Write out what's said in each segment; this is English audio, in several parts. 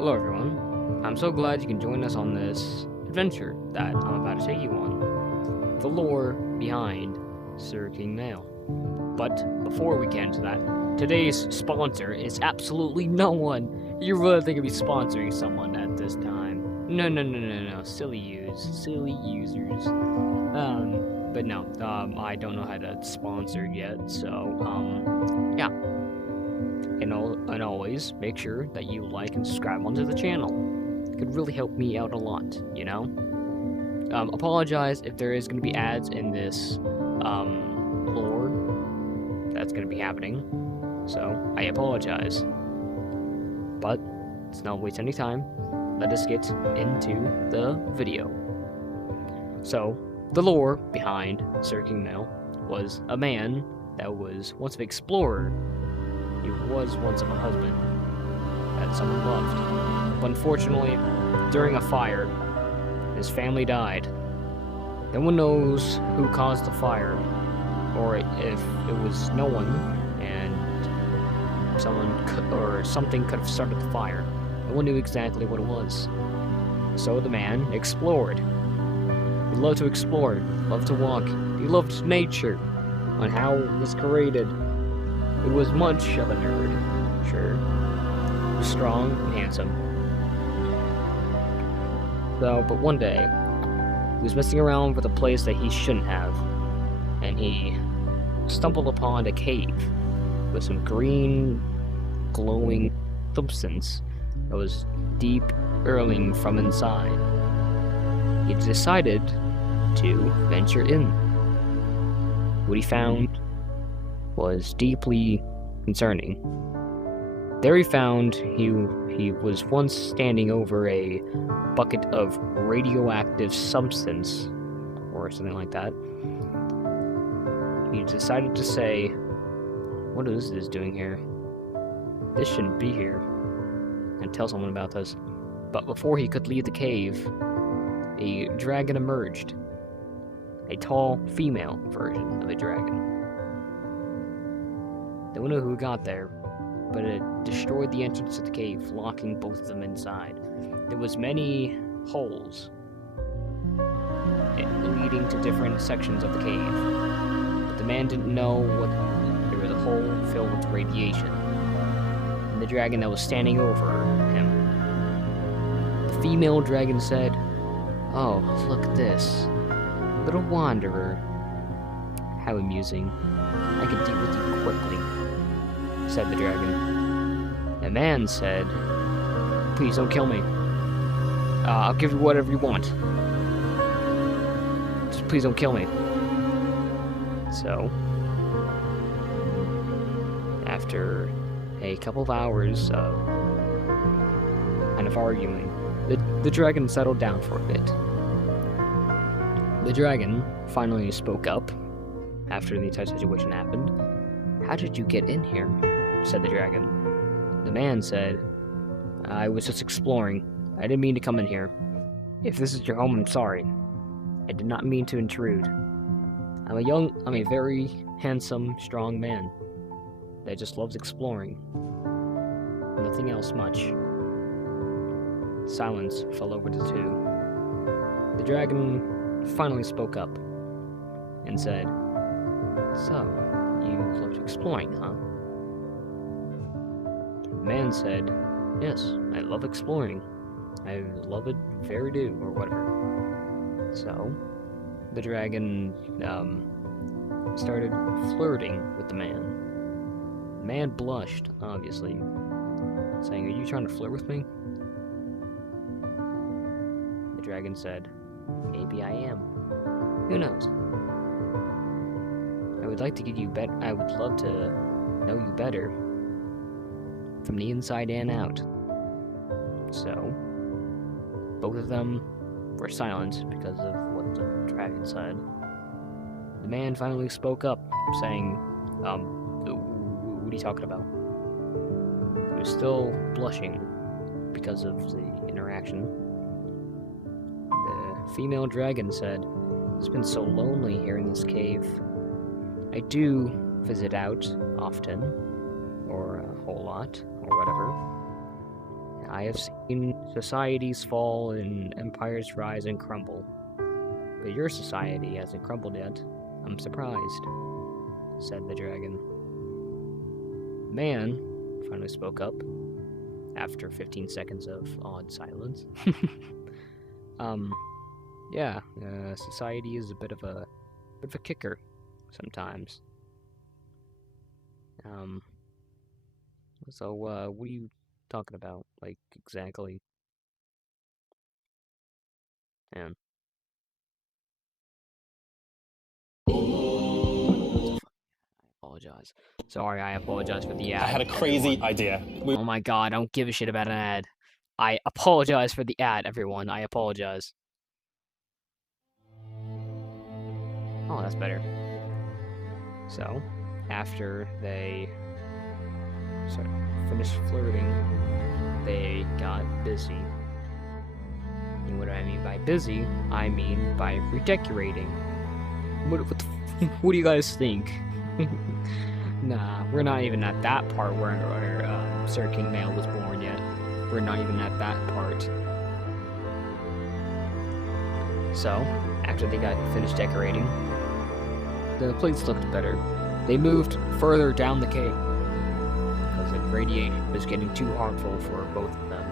Hello everyone, I'm so glad you can join us on this adventure that I'm about to take you on. The lore behind SirKingMale. But before we get into that, today's sponsor is absolutely no one. You really think I'd be sponsoring someone at this time? No, silly users. But no, I don't know how to sponsor yet, so, yeah. And always, make sure that you like and subscribe onto the channel. It could really help me out a lot, you know? Apologize if there is going to be ads in this, lore that's going to be happening. So, I apologize. But, let's not waste any time. Let us get into the video. So, the lore behind SirKingMale was a man that was once an explorer. He was once of a husband that someone loved. But unfortunately, during a fire, his family died. No one knows who caused the fire, or if it was no one, and something could have started the fire. No one knew exactly what it was. So the man explored. He loved to explore, loved to walk. He loved nature, on how it was created. He was much of a nerd, sure. He was strong and handsome. But one day, he was messing around with a place that he shouldn't have, and he stumbled upon a cave with some green, glowing substance that was deep hurling from inside. He decided to venture in. What he found was deeply concerning. There he found he was once standing over a bucket of radioactive substance, or something like that. He decided to say, "What is this doing here? This shouldn't be here," and tell someone about this. But before he could leave the cave, a dragon emerged. A tall, female version of a dragon. Don't know who got there, but it destroyed the entrance to the cave, locking both of them inside. There was many holes leading to different sections of the cave, but the man didn't know what there was a hole filled with radiation, and the dragon that was standing over him. The female dragon said, "Oh, look at this. Little wanderer. How amusing. I can deal with you quickly," said the dragon. The man said, "Please don't kill me. I'll give you whatever you want. Just please don't kill me." So, after a couple of hours of kind of arguing, the dragon settled down for a bit. The dragon finally spoke up after the entire situation happened. "How did you get in here?" said the dragon. The man said, "I was just exploring. I didn't mean to come in here. If this is your home, I'm sorry. I did not mean to intrude. I'm a very handsome, strong man that just loves exploring. Nothing else much." Silence fell over the two. The dragon finally spoke up and said, "So, you loved exploring, huh?" The man said, "Yes, I love exploring. I love it very do," or whatever. So, the dragon, started flirting with the man. The man blushed, obviously, saying, "Are you trying to flirt with me?" The dragon said, "Maybe I am. Who knows? I would like to give you I would love to know you better from the inside and out." So, both of them were silent because of what the dragon said. The man finally spoke up, saying, "What are you talking about?" He was still blushing because of the interaction. The female dragon said, "It's been so lonely here in this cave. I do visit out often, or a whole lot, or whatever. I have seen societies fall and empires rise and crumble. But your society hasn't crumbled yet. I'm surprised, said the dragon. The man finally spoke up after 15 seconds of odd silence. Yeah, society is a bit of a kicker sometimes. So what are you talking about, like, exactly? And apologize. Sorry, I apologize for the ad. I had a crazy idea. Oh my god, I don't give a shit about an ad. I apologize for the ad, everyone. I apologize. Oh, that's better. So, after they finished flirting, they got busy. And what do I mean by busy? I mean by redecorating. What do you guys think? Nah, we're not even at that part where SirKingMale was born yet. We're not even at that part. So, after they got finished decorating, the place looked better. They moved further down the cave because the radiation was getting too harmful for both of them.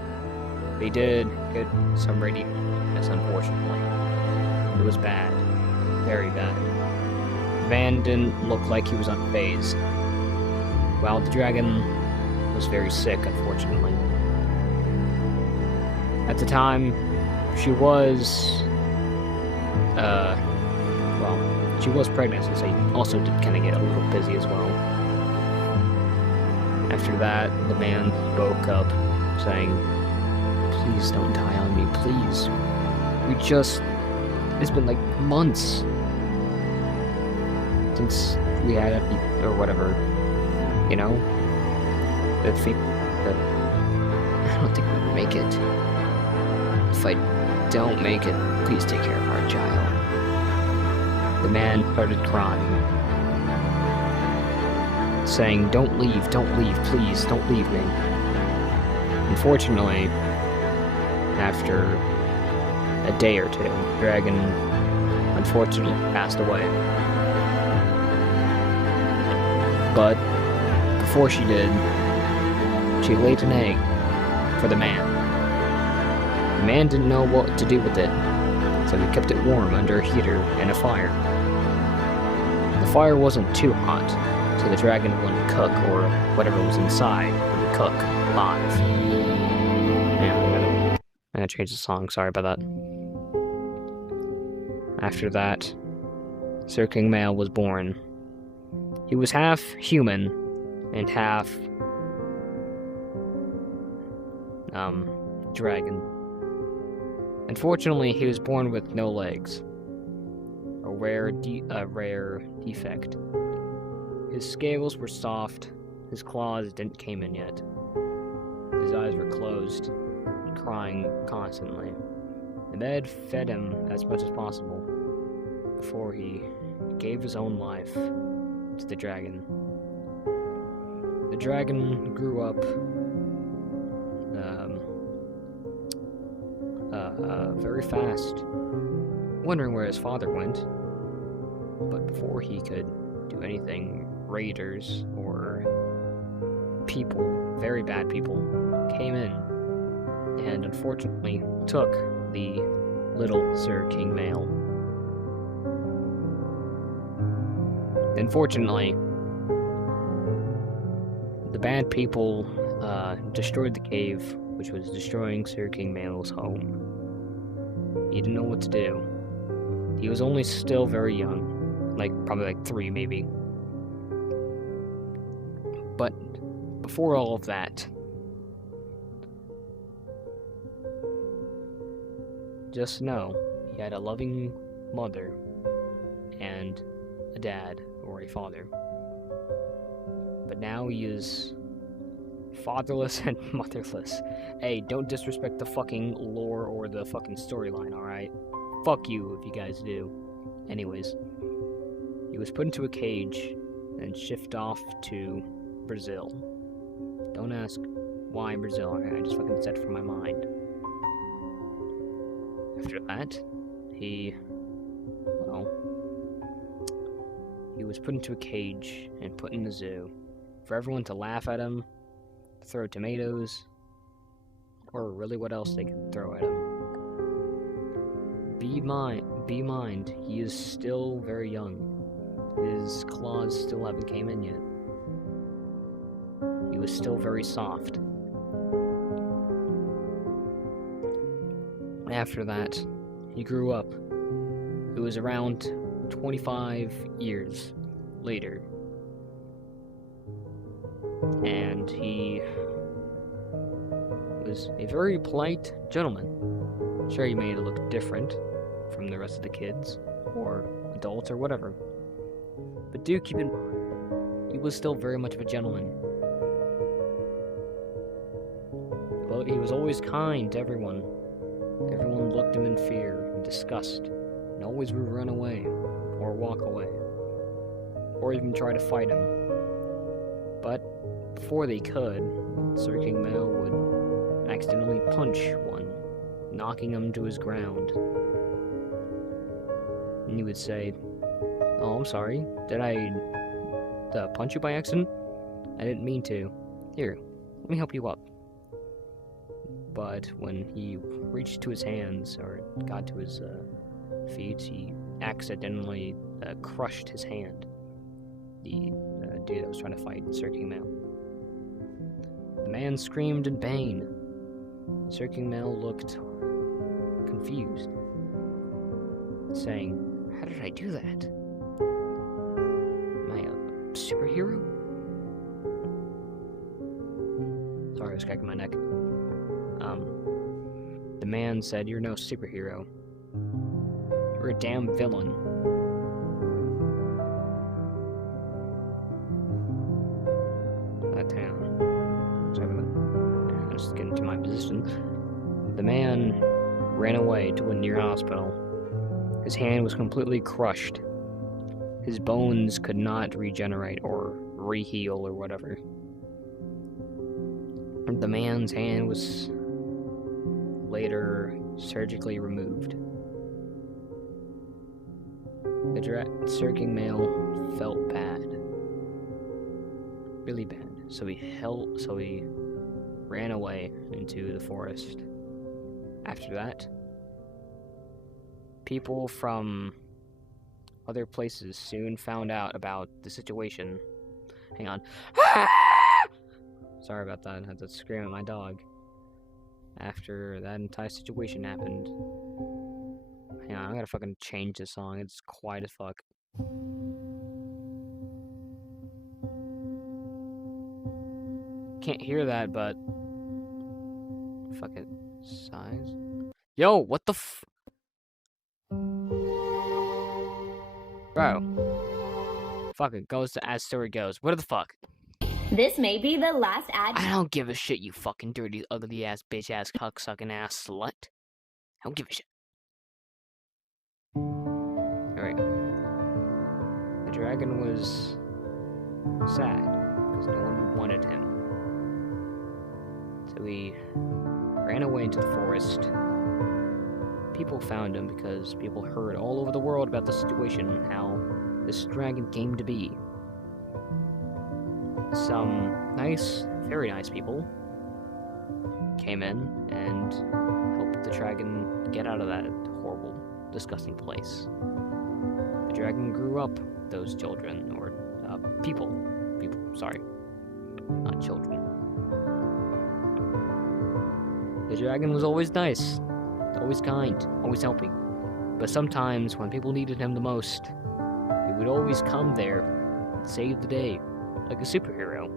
They did get some radiation, unfortunately. It was bad. Very bad. The man didn't look like he was unfazed, while the dragon was very sick, unfortunately. At the time, she was, she was pregnant, so she also did kind of get a little busy as well. After that, the man spoke up, saying, "Please don't die on me, please. It's been like months since we had or whatever, you know? I don't think we'll make it. If I don't make it, please take care of our child." The man started crying, saying, don't leave, please, don't leave me." Unfortunately, after a day or two, the dragon unfortunately passed away. But before she did, she laid an egg for the man. The man didn't know what to do with it, so he kept it warm under a heater and a fire. The fire wasn't too hot, so the dragon wouldn't cook, or whatever was inside would cook live. Yeah, I'm gonna change the song, sorry about that. After that, SirKingMale was born. He was half human and half dragon. Unfortunately, he was born with no legs, a rare defect. His scales were soft, his claws didn't came in yet. His eyes were closed, and crying constantly. The bed fed him as much as possible before he gave his own life to the dragon. The dragon grew up very fast, wondering where his father went. But before he could do anything, raiders or people, very bad people, came in and unfortunately took the little SirKingMale. Unfortunately, the bad people destroyed the cave, which was destroying SirKingMale's home. He didn't know what to do. He was only still very young, probably 3 maybe. But before all of that, just know he had a loving mother and a dad or a father. But now he is fatherless and motherless. Hey, don't disrespect the fucking lore or the fucking storyline, alright? Fuck you if you guys do. Anyways, he was put into a cage and shipped off to Brazil. Don't ask Why Brazil? I just fucking said it from my mind. After that, he was put into a cage and put in the zoo for everyone to laugh at him, throw tomatoes, or really what else they could throw at him. Be mind, he is still very young. His claws still haven't came in yet. He was still very soft. After that, he grew up. It was around 25 years later. And he was a very polite gentleman. Sure, he made it look different from the rest of the kids, or adults, or whatever. But do keep in mind, he was still very much of a gentleman. Well, he was always kind to everyone. Everyone looked him in fear and disgust, and always would run away, or walk away, or even try to fight him. But before they could, SirKingMale would accidentally punch one, knocking him to his ground. And he would say, "Oh, I'm sorry. Did I punch you by accident? I didn't mean to. Here, let me help you up." But when he reached to his hands, or got to his feet, he accidentally crushed his hand. The dude that was trying to fight SirKingMale. The man screamed in pain. SirKingMale looked confused, saying, "How did I do that? Am I a superhero?" Sorry, I was cracking my neck. The man said, "You're no superhero. You're a damn villain." That town. Sorry about that. I'm just getting to my position. The man ran away to a near hospital. His hand was completely crushed. His bones could not regenerate or re-heal or whatever. The man's hand was later surgically removed. The SirKingMale felt bad. Really bad. So he ran away into the forest. After that, people from other places soon found out about the situation. Hang on. Sorry about that. I had to scream at my dog. After that entire situation happened. Hang on, I gotta fucking change this song. It's quiet as fuck. Can't hear that, but fuck it. Size. Yo, what the f? Bro. Fuck it. Goes to as story goes. What the fuck? This may be the last ad. I don't give a shit, you fucking dirty, ugly ass, bitch ass, cuck sucking ass slut. I don't give a shit. Alright. The dragon was sad because no one wanted him. So he ran away into the forest. People found him because people heard all over the world about the situation and how this dragon came to be. Some nice, very nice people came in and helped the dragon get out of that horrible, disgusting place. The dragon grew up those children, or people, sorry, not children. The dragon was always nice, always kind, always helping. But sometimes when people needed him the most, he would always come there and save the day. Like a superhero.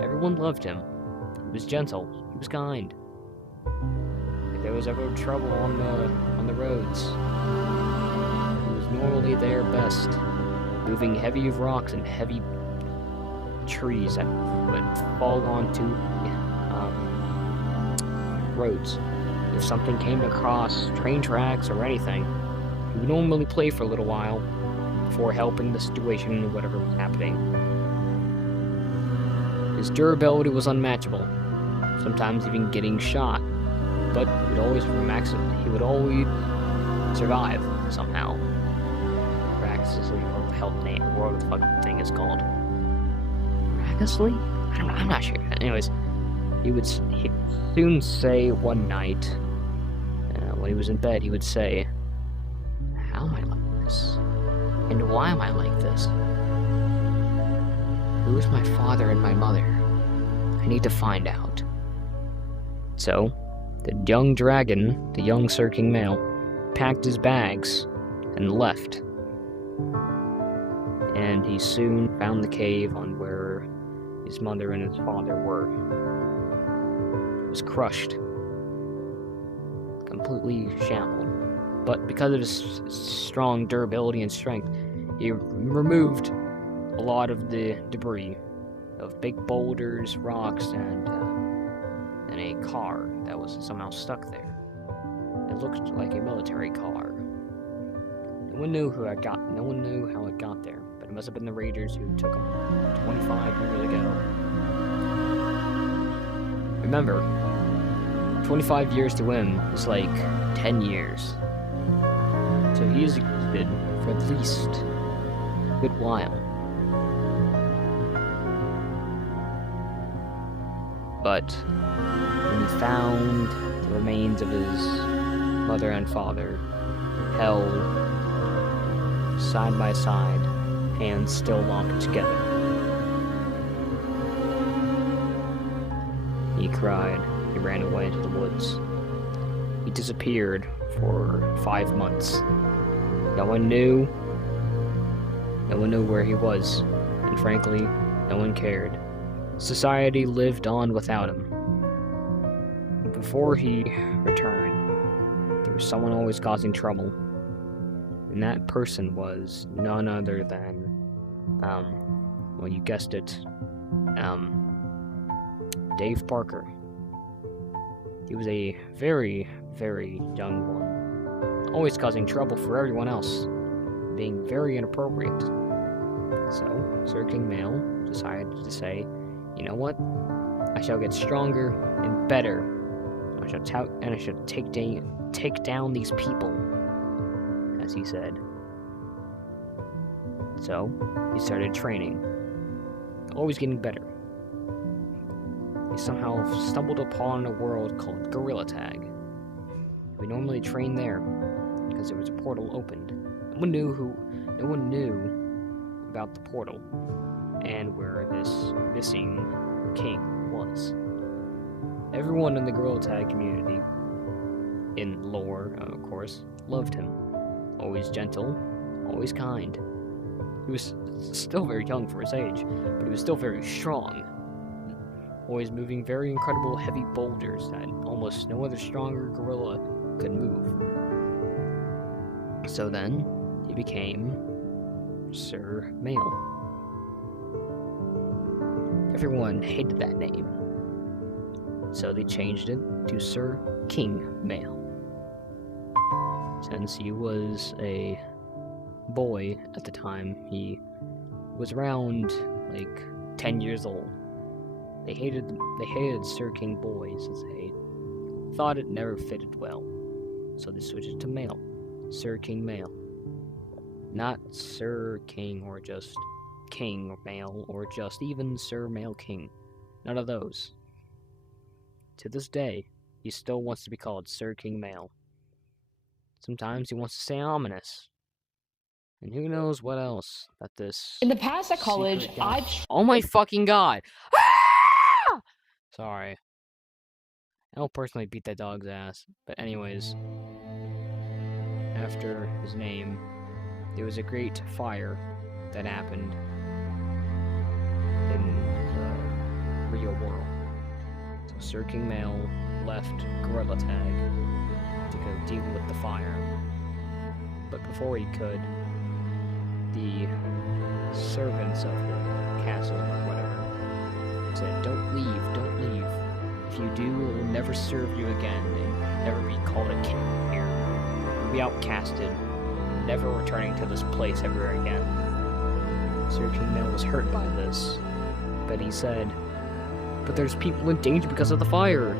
Everyone loved him. He was gentle. He was kind. If there was ever trouble on the roads, he was normally there best, moving heavy rocks and heavy trees that would fall onto roads. If something came across train tracks or anything, he would normally play for a little while before helping the situation or whatever was happening. His durability was unmatchable, sometimes even getting shot, but he would always survive somehow. Miraculously, what the hell what the fuck thing is called? Miraculously? I'm not sure. Anyways, he'd soon say one night, when he was in bed, he would say, "How am I like this? And why am I like this? Who is my father and my mother? I need to find out." So, the young dragon, the young SirKingMale, packed his bags and left. And he soon found the cave on where his mother and his father were. It was crushed, completely shambled. But because of his strong durability and strength, he removed a lot of the debris of big boulders, rocks, and a car that was somehow stuck there. It looked like a military car. No one knew how it got there, but it must have been the raiders who took him 25 years ago. Remember, 25 years to him is like 10 years. So he's existed for at least a good while. But when he found the remains of his mother and father held side by side, hands still locked together, he cried. He ran away into the woods. He disappeared for 5 months. No one knew where he was, and frankly, no one cared. Society lived on without him. Before he returned, there was someone always causing trouble, and that person was none other than, well, you guessed it, Dave Parker. He was a very, very young one, always causing trouble for everyone else, being very inappropriate. So, SirKingMale decided to say, "You know what? I shall get stronger and better. I shall take down these people," as he said. So, he started training, always getting better. He somehow stumbled upon a world called Gorilla Tag. We normally train there because there was a portal opened. No one knew about the portal and where this missing king was. Everyone in the Gorilla Tag community, in lore, of course, loved him. Always gentle, always kind. He was still very young for his age, but he was still very strong. Always moving very incredible heavy boulders that almost no other stronger gorilla could move. So then, he became SirMale. Everyone hated that name, so they changed it to SirKingMale. Since he was a boy at the time, he was around like 10 years old. They hated Sir King boys as they thought it never fitted well, so they switched it to male, SirKingMale. Not Sir King or just King or Male or just even SirMale King. None of those. To this day, he still wants to be called SirKingMale. Sometimes he wants to stay ominous. And who knows what else that this... In the past at college, Oh my fucking god! Sorry. I don't personally beat that dog's ass. But anyways, after his name, there was a great fire that happened in the real world. So SirKingMale left Gorilla Tag to go deal with the fire. But before he could, the servants of the castle or whatever said, "Don't leave, don't leave. If you do, it will never serve you again and never be called a king here. You'll be outcasted, never returning to this place ever again." SirKingMale was hurt by this, but he said, but there's people in danger because of the fire.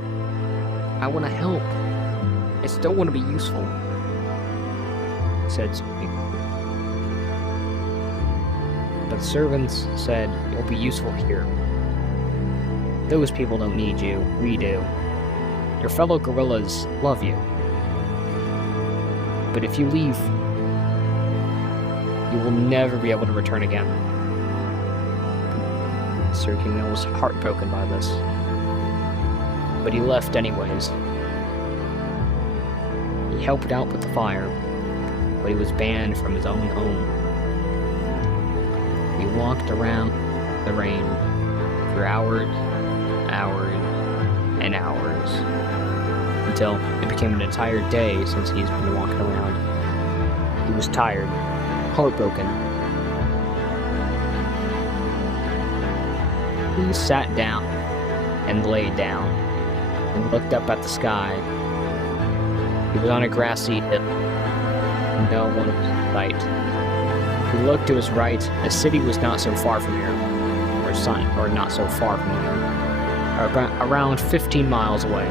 I want to help. I still want to be useful," said Sophie. But the servants said, "You'll be useful here. Those people don't need you. We do. Your fellow gorillas love you. But if you leave, you will never be able to return again." SirKingMale was heartbroken by this, but he left anyways. He helped out with the fire, but he was banned from his own home. He walked around the rain for hours, and hours, until it became an entire day since he's been walking around. He was tired, heartbroken. He sat down and laid down and looked up at the sky. He was on a grassy hill. No one was in sight. He looked to his right. The city was not so far from here, or not so far from here, around 15 miles away.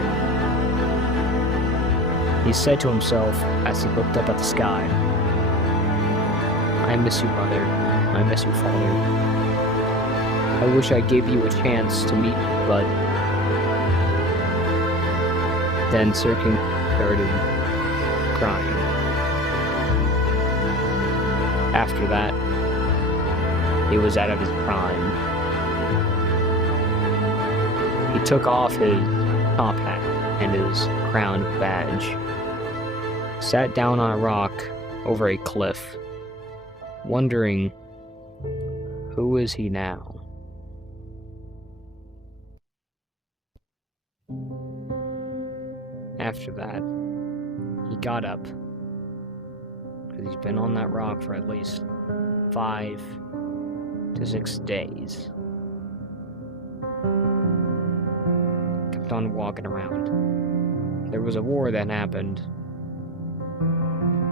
He said to himself as he looked up at the sky, "I miss you, Mother. I miss you, Father. I wish I gave you a chance to meet me, but..." Then SirKing started crying. After that, he was out of his prime. He took off his top hat and his crown badge, sat down on a rock over a cliff, wondering, who is he now? After that, he got up, because he's been on that rock for at least 5 to 6 days. Kept on walking around. There was a war that happened,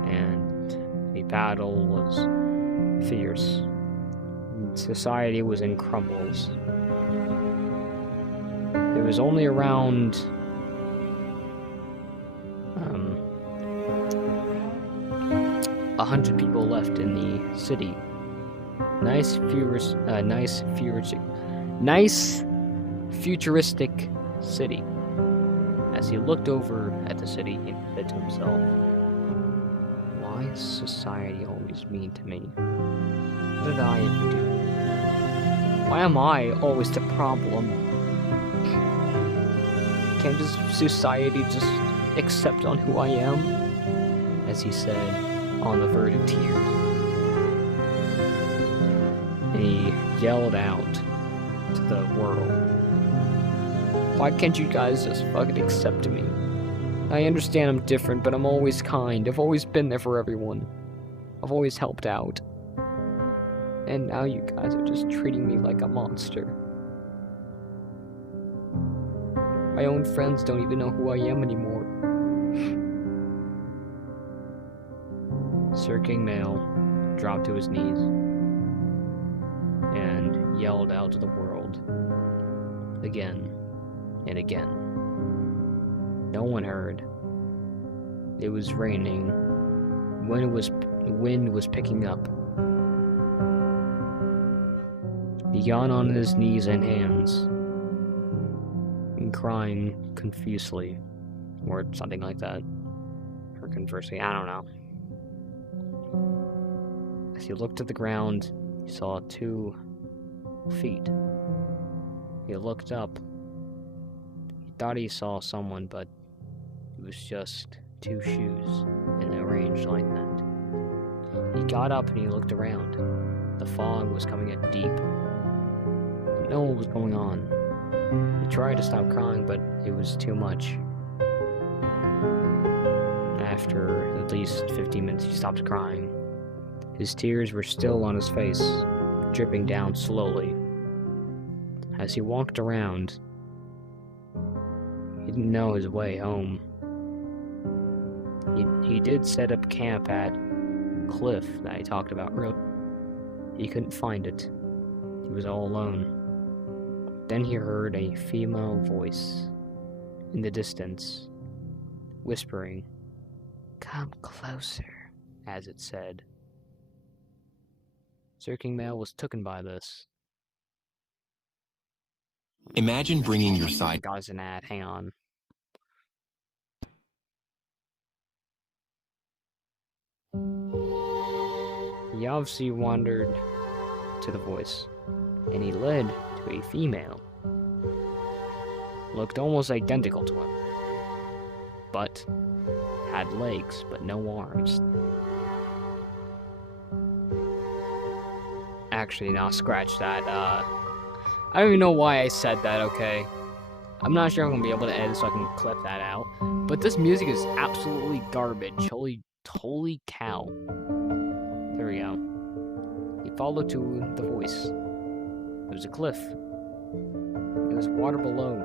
and the battle was fierce. Society was in crumbles. There was only around 100 people left in the city. Nice futuristic city. As he looked over at the city, he said to himself, "Why is society always mean to me? What did I ever do? Why am I always the problem? Can't society just accept on who I am?" As he said, on the verge of tears. And he yelled out to the world, "Why can't you guys just fucking accept me? I understand I'm different, but I'm always kind. I've always been there for everyone. I've always helped out. And now you guys are just treating me like a monster. My own friends don't even know who I am anymore." SirKingMale dropped to his knees and yelled out to the world again and again. No one heard. It was raining. The wind was picking up. He got on his knees and hands and crying confusedly, or something like that, or conversely, I don't know. As he looked at the ground, he saw 2 feet. He looked up. He thought he saw someone, but it was just 2 shoes, and they arranged like that. He got up and he looked around. The fog was coming in deep. Didn't know what was going on. He tried to stop crying, but it was too much. After at least 15 minutes, he stopped crying. His tears were still on his face, dripping down slowly. As he walked around, he didn't know his way home. He did set up camp at cliff that I talked about earlier. He couldn't find it. He was all alone. Then he heard a female voice in the distance, whispering, "Come closer," as it said. SirKingMale was taken by this. Imagine bringing your side. Guys, an ad. Hang on. He obviously wandered to the voice, and he led to a female. Looked almost identical to him, but had legs but no arms. Actually, no, scratch that. I don't even know why I said that, okay? I'm not sure I'm gonna be able to edit so I can clip that out. But this music is absolutely garbage. Holy cow. There we go. He followed to the voice. There was a cliff. There was water below.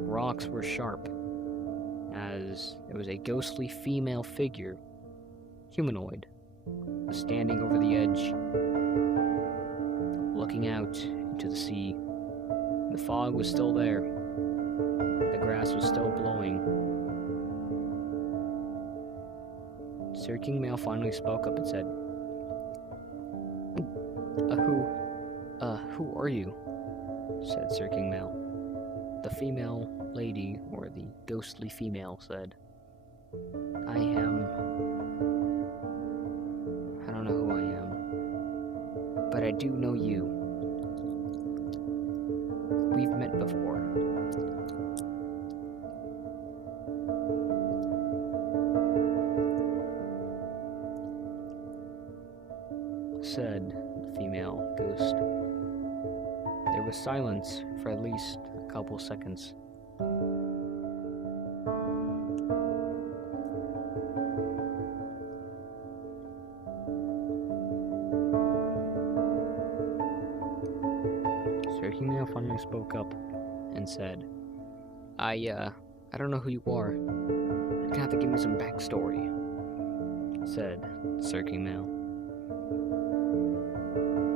Rocks were sharp, as there was a ghostly female figure, humanoid, standing over the edge, looking out into the sea. The fog was still there. The grass was still blowing. SirKingMale finally spoke up and said, who are you?" said SirKingMale. The female lady, or the ghostly female, said, I don't know who I am, but I do know you. We've met before. Said the female ghost. There was silence for at least a couple seconds. SirKingMale finally spoke up and said, I don't know who you are. You're gonna have to give me some backstory, said SirKingMale.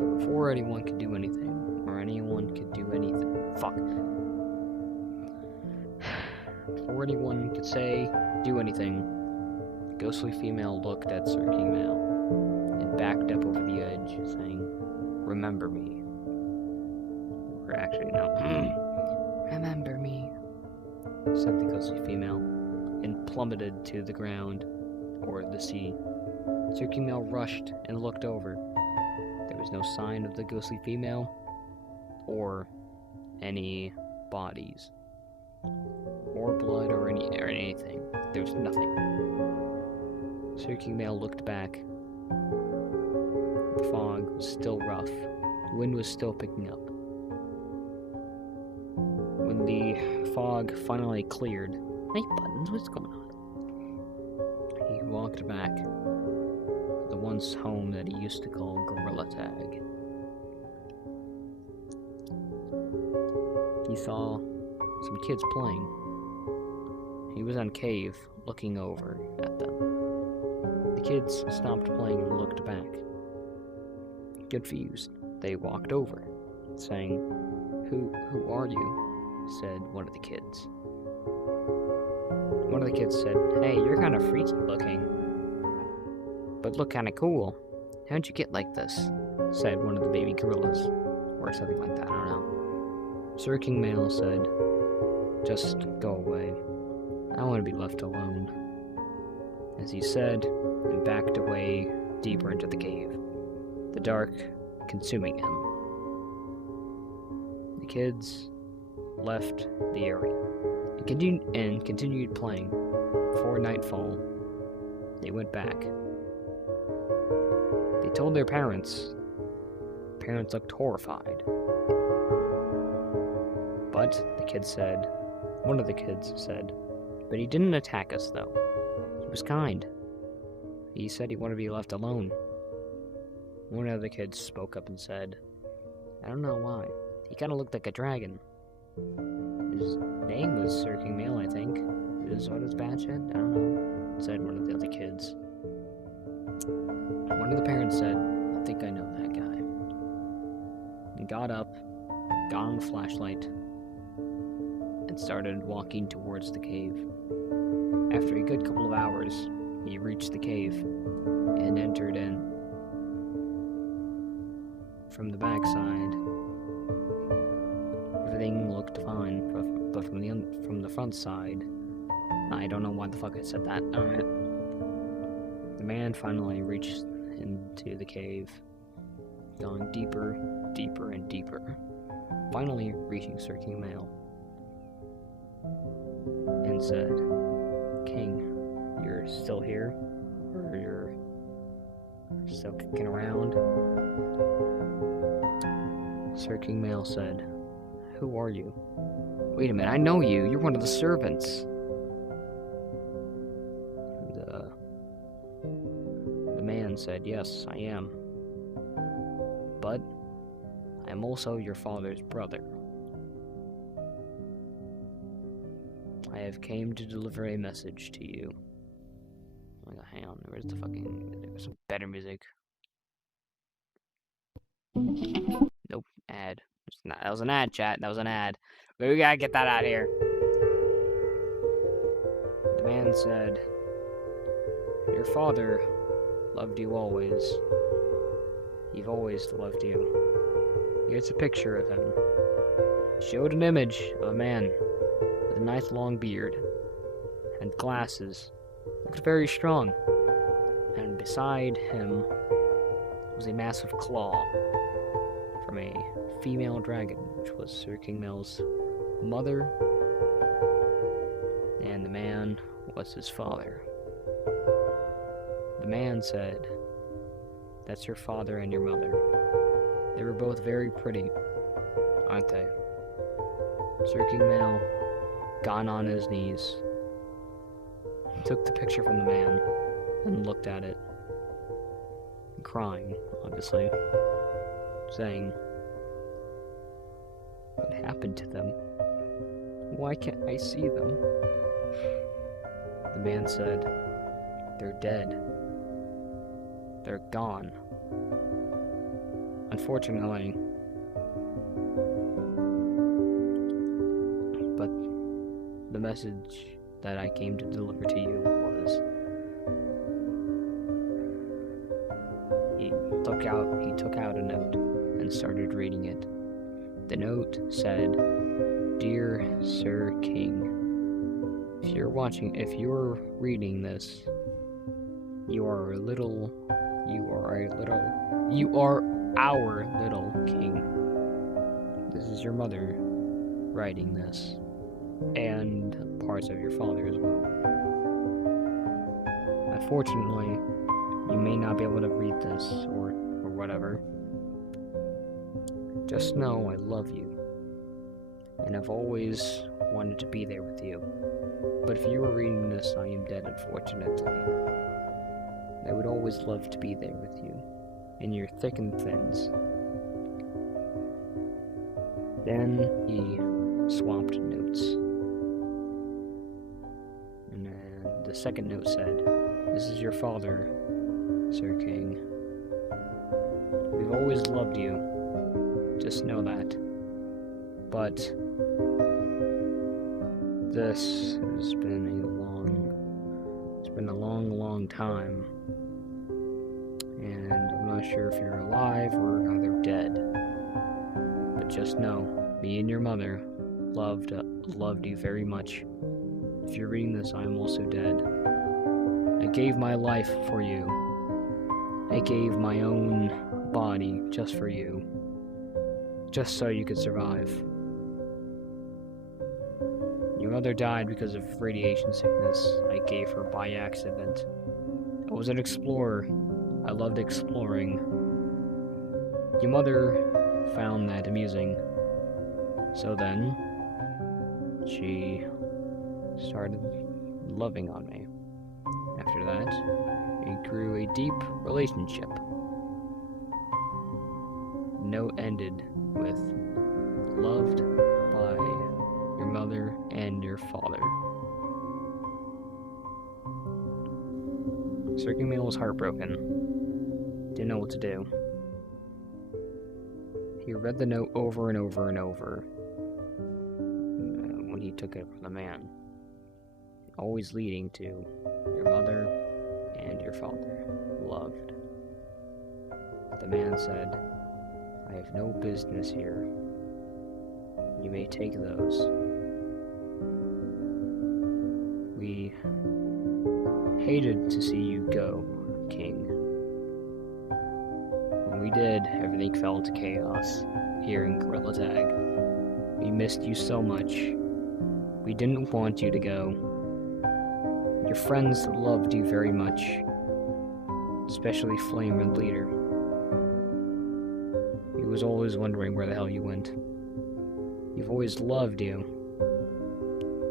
But before anyone could do anything, before anyone could do anything, the ghostly female looked at SirKingMale and backed up over the edge, saying, "Remember me." Or actually, no. "Remember me," said the ghostly female, and plummeted to the ground, or the sea. SirKingMale rushed and looked over. There was no sign of the ghostly female, or any bodies, or blood, or anything. There was nothing. SirKingMale looked back. The fog was still rough. The wind was still picking up. When the fog finally cleared, hey buttons, what's going on? He walked back to the once home that he used to call Gorilla Tag. He saw some kids playing. He was on cave, looking over at them. The kids stopped playing and looked back. Confused, they walked over, saying, Who are you?" said one of the kids. One of the kids said, "Hey, you're kind of freaky looking, but look kind of cool. How'd you get like this?" said one of the baby gorillas, or something like that, I don't know. SirKingMale said, "Just go away. I want to be left alone," as he said, and backed away deeper into the cave, the dark consuming him. The kids left the area and continued playing. Before nightfall, they went back. They told their parents. Parents looked horrified. But one of the kids said, "But he didn't attack us, though. He was kind. He said he wanted to be left alone." One of the kids spoke up and said, "I don't know why. He kind of looked like a dragon. His name was SirKingMale, I think. Is what his badge said? I don't know," said one of the other kids. One of the parents said, "I think I know that guy," and got up got on the flashlight, and started walking towards the cave. After a good couple of hours, he reached the cave and entered in. From the backside, everything looked fine, but from the front side, I don't know why the fuck I said that. Alright. The man finally reached into the cave, going deeper, deeper, and deeper, finally reaching SirKingMale, and said, "King, you're still here? Or you're still kicking around?" SirKingMale said, "Who are you?" "Wait a minute, I know you. You're one of the servants." The man said, "Yes, I am. But I am also your father's brother. I have came to deliver a message to you." Oh my god, hang on, where's the fucking... There's some better music. Nope, ad. That was an ad, chat. That was an ad. But we gotta get that out of here. The man said, "Your father loved you always. You've always loved you." Here's a picture of him. Showed an image of a man with a nice long beard and glasses. Looked very strong. And beside him was a massive claw from a female dragon, which was SirKingMale's mother, and the man was his father. The man said, "That's your father and your mother. They were both very pretty, aren't they?" SirKingMale got on his knees, took the picture from the man, and looked at it, crying, obviously, saying, "What happened to them? Why can't I see them?" The man said, "They're dead. They're gone. Unfortunately." But the message that I came to deliver to you was, he took out a note and started reading it. The note said, "Dear Sir King, if you're reading this, you are our little king. This is your mother writing this, and parts of your father as well. Unfortunately, you may not be able to read this or whatever. Just know I love you, and I've always wanted to be there with you. But if you were reading this, I am dead, unfortunately. I would always love to be there with you, in your thick and thins." Then he swapped notes. And then the second note said, "This is your father, Sir King. We've always loved you. Just know that. But this has been a long time. And I'm not sure if you're alive or either dead. But just know, me and your mother loved you very much. If you're reading this, I am also dead. I gave my life for you. I gave my own body just for you. Just so you could survive. Your mother died because of radiation sickness. I gave her by accident. I was an explorer. I loved exploring. Your mother found that amusing. So then, she started loving on me. After that, we grew a deep relationship. Note ended with, "Loved by your mother and your father." SirKingMale was heartbroken. Didn't know what to do. He read the note over and over and over when he took it from the man, always leading to your mother and your father loved. The man said, "I have no business here. You may take those. We hated to see you go, King. When we did, everything fell into chaos here in Gorilla Tag. We missed you so much. We didn't want you to go. Your friends loved you very much, especially Flame and Leader. He was always wondering where the hell you went. You've always loved you.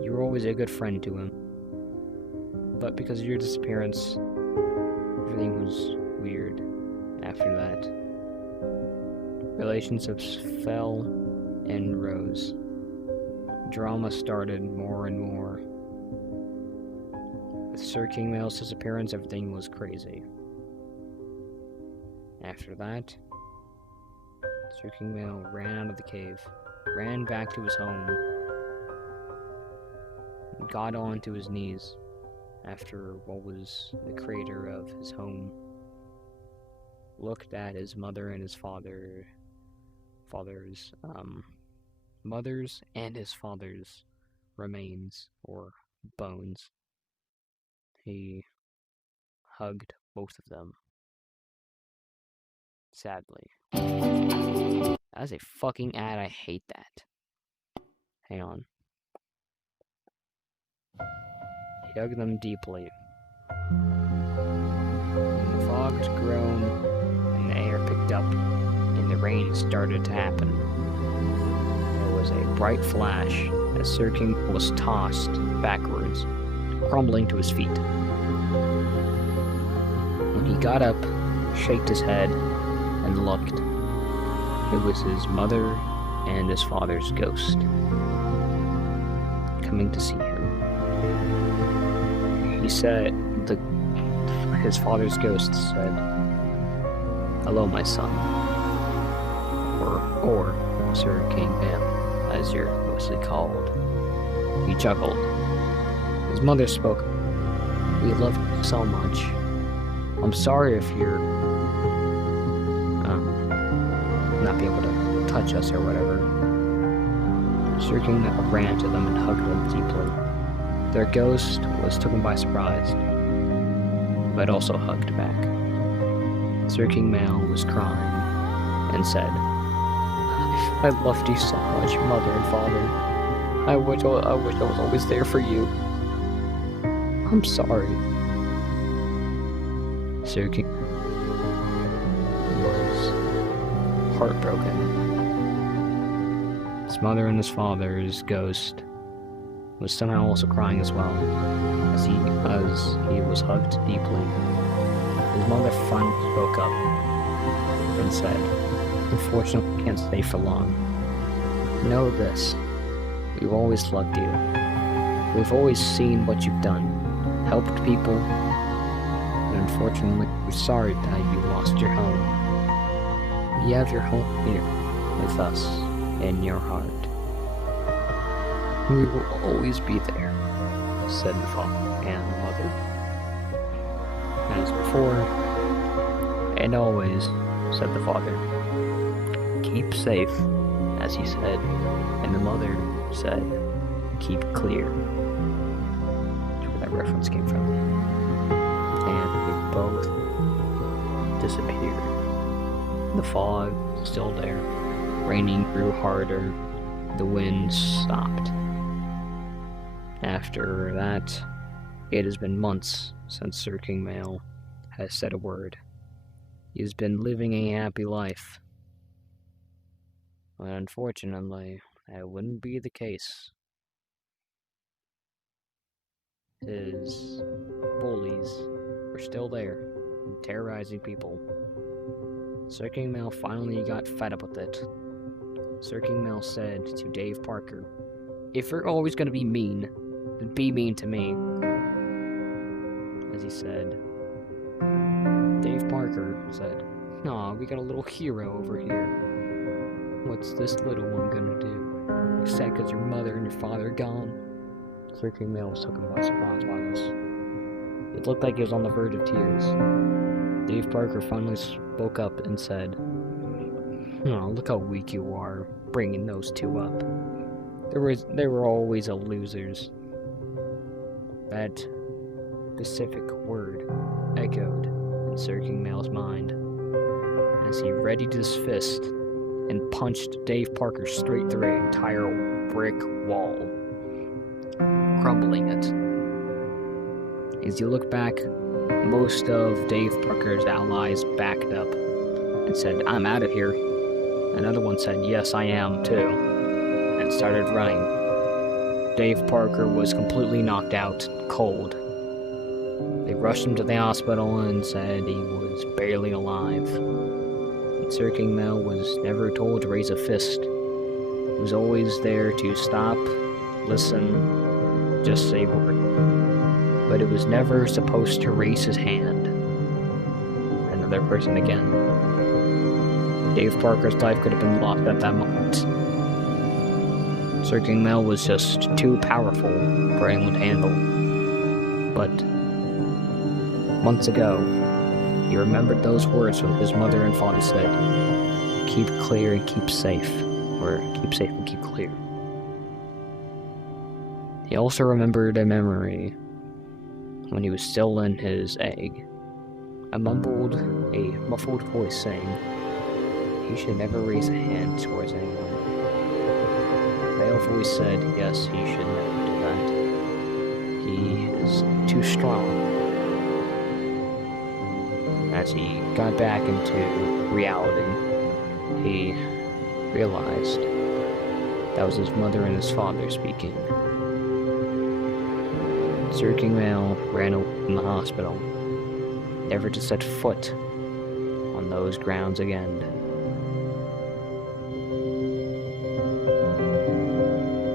You were always a good friend to him. But because of your disappearance, everything was weird after that. Relationships fell and rose. Drama started more and more. With SirKingMale's disappearance, everything was crazy. After that, SirKingMale ran out of the cave, ran back to his home, and got onto his knees after what was the crater of his home, looked at his mother and his father's and his father's remains, or bones. He hugged both of them. Sadly. That's a fucking ad, I hate that. Hang on. He hugged them deeply. When the fog had grown, and the air picked up, and the rain started to happen, there was a bright flash as SirKingMale was tossed backwards, crumbling to his feet. When he got up, shaked his head, and looked, it was his mother and his father's ghost coming to see him. He said, his father's ghost said, "Hello, my son," or SirKingMale, as you're mostly called. He chuckled. His mother spoke, "We love you so much. I'm sorry if you're not be able to touch us or whatever." SirKingMale ran to them and hugged them deeply. Their ghost was taken by surprise, but also hugged back. SirKingMale was crying and said, "I loved you so much, Mother and Father. I wish I was always there for you. I'm sorry." SirKingMale was heartbroken. His mother and his father's ghost was somehow also crying as well, as he was hugged deeply. His mother finally spoke up and said, "Unfortunately, I can't stay for long. Know this, we've always loved you. We've always seen what you've done, helped people, and unfortunately, we're sorry that you lost your home. You have your home here, with us, in your heart. We will always be there," said the father and the mother. As before, and always, said the father. "Keep safe," as he said, and the mother said, "Keep clear." That's where that reference came from. And they both disappeared. The fog was still there. Raining grew harder. The wind stopped. After that, it has been months since SirKingMale has said a word. He has been living a happy life. But unfortunately, that wouldn't be the case. His bullies were still there, terrorizing people. SirKingMale finally got fed up with it. SirKingMale said to Dave Parker, "If you're always going to be mean, then be mean to me." As he said, Dave Parker said, "Aw, we got a little hero over here." What's this little one gonna do? You sad because your mother and your father are gone? SirKingMale was taken by surprise by this. It looked like he was on the verge of tears. Dave Parker finally spoke up and said, "Oh, look how weak you are, bringing those two up. They were always losers." That specific word echoed in SirKingMale's mind as he readied his fist and punched Dave Parker straight through an entire brick wall, crumbling it. As you look back, most of Dave Parker's allies backed up and said, "I'm out of here." Another one said, "Yes, I am too," and started running. Dave Parker was completely knocked out, cold. They rushed him to the hospital and said he was barely alive. SirKingMale was never told to raise a fist. He was always there to stop, listen, just say words. But it was never supposed to raise his hand. Another person again. Dave Parker's life could have been lost at that moment. SirKingMale was just too powerful for anyone to handle. But months ago, he remembered those words when his mother and father said, "Keep clear and keep safe," or "Keep safe and keep clear." He also remembered a memory when he was still in his egg. A muffled voice saying, "He should never raise a hand towards anyone." The male voice said, "Yes, he should never do that. He is too strong." As he got back into reality, he realized that was his mother and his father speaking. SirKingMale ran away from the hospital, never to set foot on those grounds again.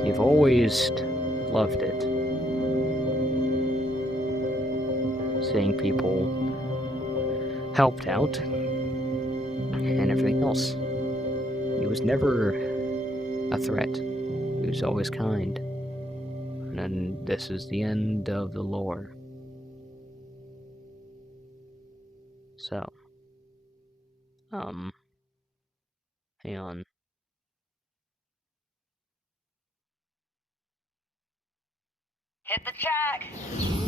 You've always loved it, seeing people helped out and everything else. He was never a threat. He was always kind. And this is the end of the lore. So, hang on. Hit the track!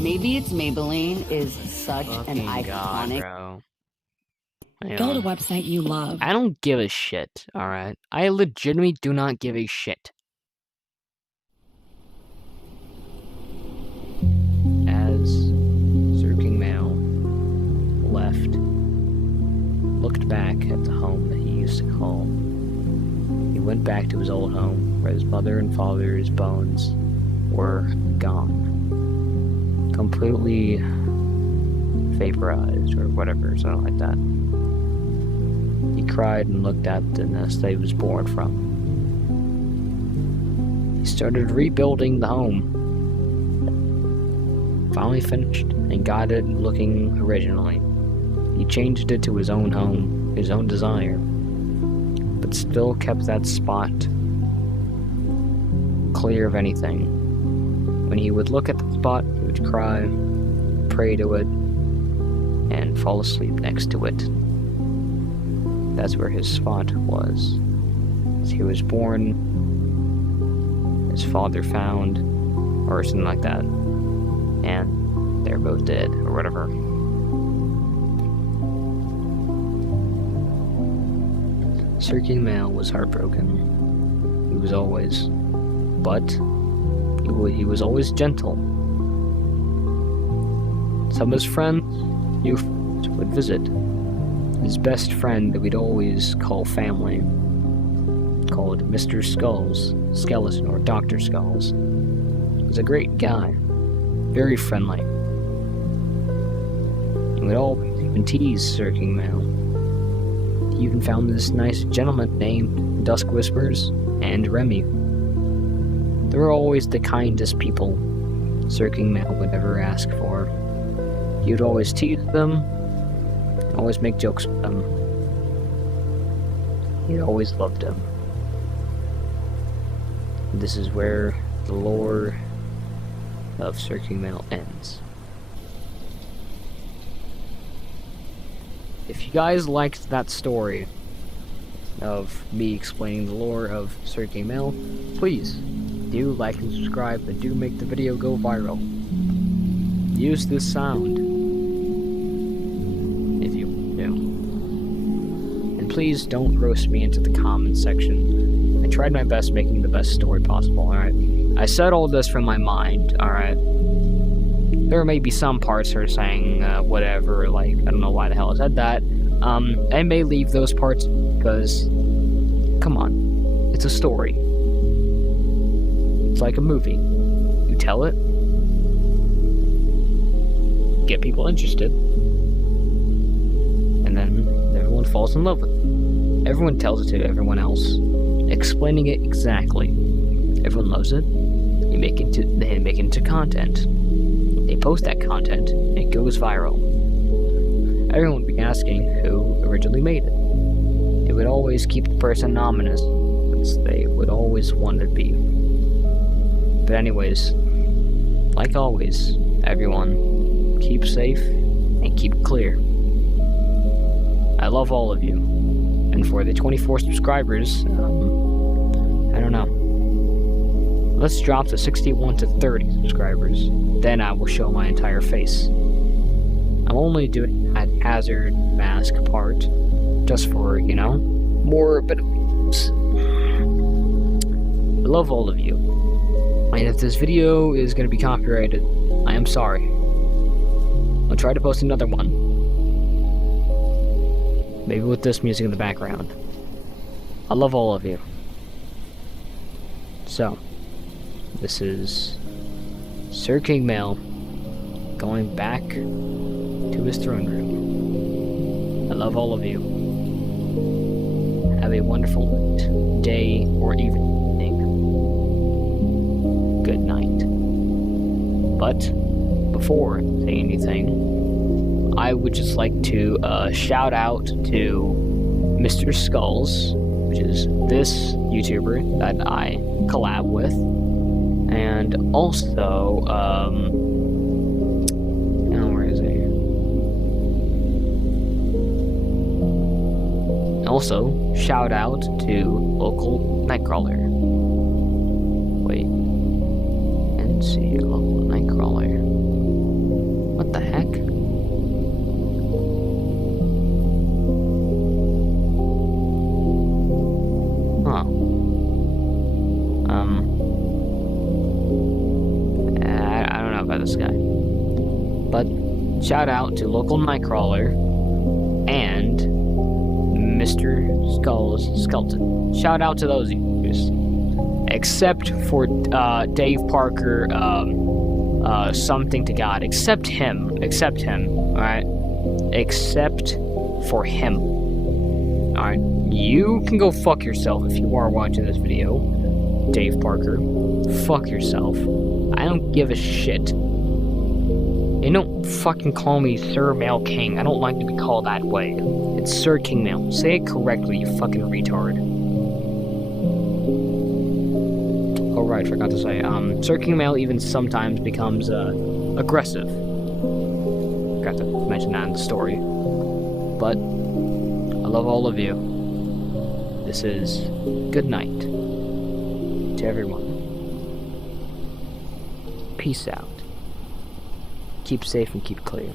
Maybe It's Maybelline is such an Fucking God, iconic... bro. Hang Go to on. a website you love. I don't give a shit, alright? I legitimately do not give a shit. As SirKingMale left, looked back at the home that he used to call. He went back to his old home where his mother and father's bones were gone. Completely vaporized or whatever, something like that. He cried and looked at the nest that he was born from. He started rebuilding the home. Finally finished and got it looking originally. He changed it to his own home, his own desire, but still kept that spot clear of anything. When he would look at the spot, he would cry, pray to it, and fall asleep next to it. That's where his spot was. As he was born, his father found, or something like that, and they're both dead, or whatever. SirKingMale was heartbroken. He was always, but he was always gentle. Some of his friends, youth, would visit. His best friend that we'd always call family, called Mr. Skeleton, or Dr. Skulls, was a great guy, very friendly. He would always even tease SirKingMale. He even found this nice gentleman named Dusk Whispers and Remy. They were always the kindest people SirKingMale would ever ask for. He would always tease them, always make jokes with them. He always loved them. this is where the lore of SirKingMale ends. If you guys liked that story of me explaining the lore of SirKingMale, please do like and subscribe, and do make the video go viral. Use this sound if you do. And please don't roast me into the comment section. I tried my best making the best story possible, alright? I said all this from my mind, alright? There may be some parts that are saying, whatever, like, I don't know why the hell I said that. I may leave those parts because, come on, it's a story. It's like a movie. You tell it, get people interested, and then everyone falls in love with it. Everyone tells it to everyone else, explaining it exactly. Everyone loves it. They make it into content. They post that content, and it goes viral. Everyone would be asking who originally made it. It would always keep the person anonymous, since they would always want to be. But anyways, like always, everyone, keep safe and keep clear. I love all of you. And for the 24 subscribers, I don't know. Let's drop to 61 to 30 subscribers. Then I will show my entire face. I'm only doing that hazard mask part just for, you know, more but I love all of you. And if this video is going to be copyrighted, I am sorry. I'll try to post another one. Maybe with this music in the background. I love all of you. So, this is SirKingMale going back to his throne room. I love all of you. Have a wonderful day or evening. Good night. But before saying anything, I would just like to shout out to Mr. Skulls, which is this YouTuber that I collab with, and also where is he? Also, shout out to local Nightcrawler. Wait. NC local Nightcrawler. What the heck? Huh. I don't know about this guy. But shout out to local Nightcrawler and Mr. Skeleton. Shout out to those users. Except for Dave Parker, something to God. Except him, alright? Except for him. Alright? You can go fuck yourself if you are watching this video, Dave Parker. Fuck yourself. I don't give a shit. And don't fucking call me Sir Male King. I don't like to be called that way. It's SirKingMale. Say it correctly, you fucking retard. Oh right, forgot to say, SirKingMale even sometimes becomes, aggressive. Forgot to mention that in the story. But, I love all of you. This is good night to everyone. Peace out. Keep safe and keep clear.